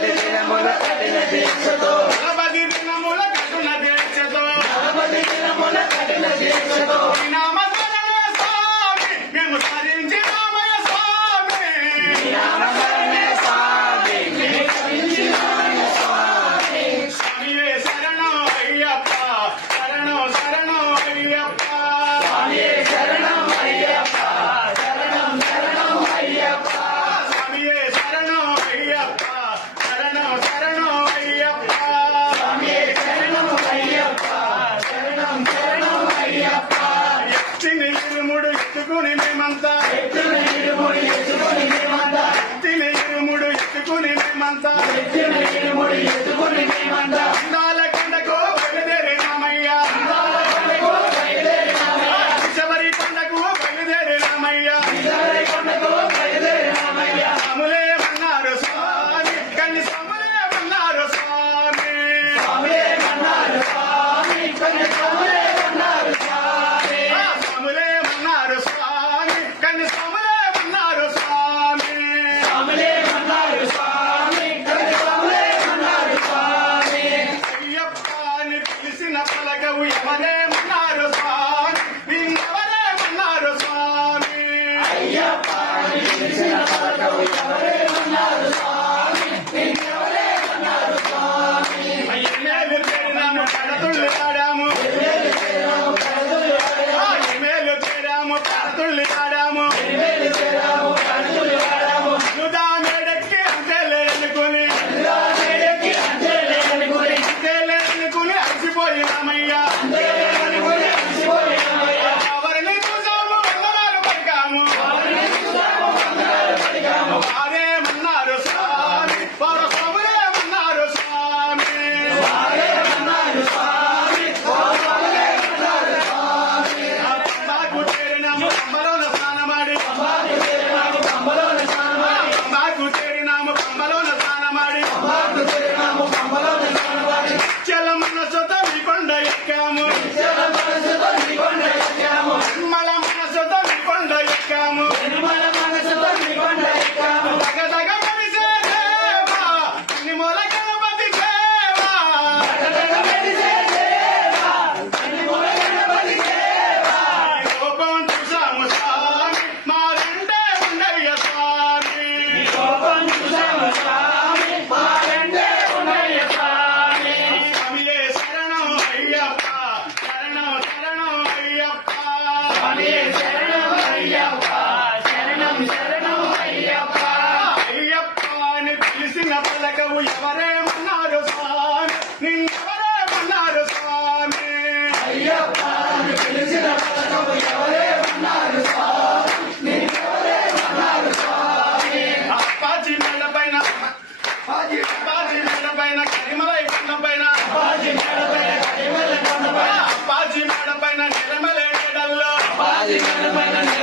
నలభై దినముల కఠిన దీక్షతో నలభై దినముల కఠిన దీక్షతో నలభై దినముల కఠిన దీక్షతో தான் முடியும் Thank you. Adi, Adi, Adi, Adi,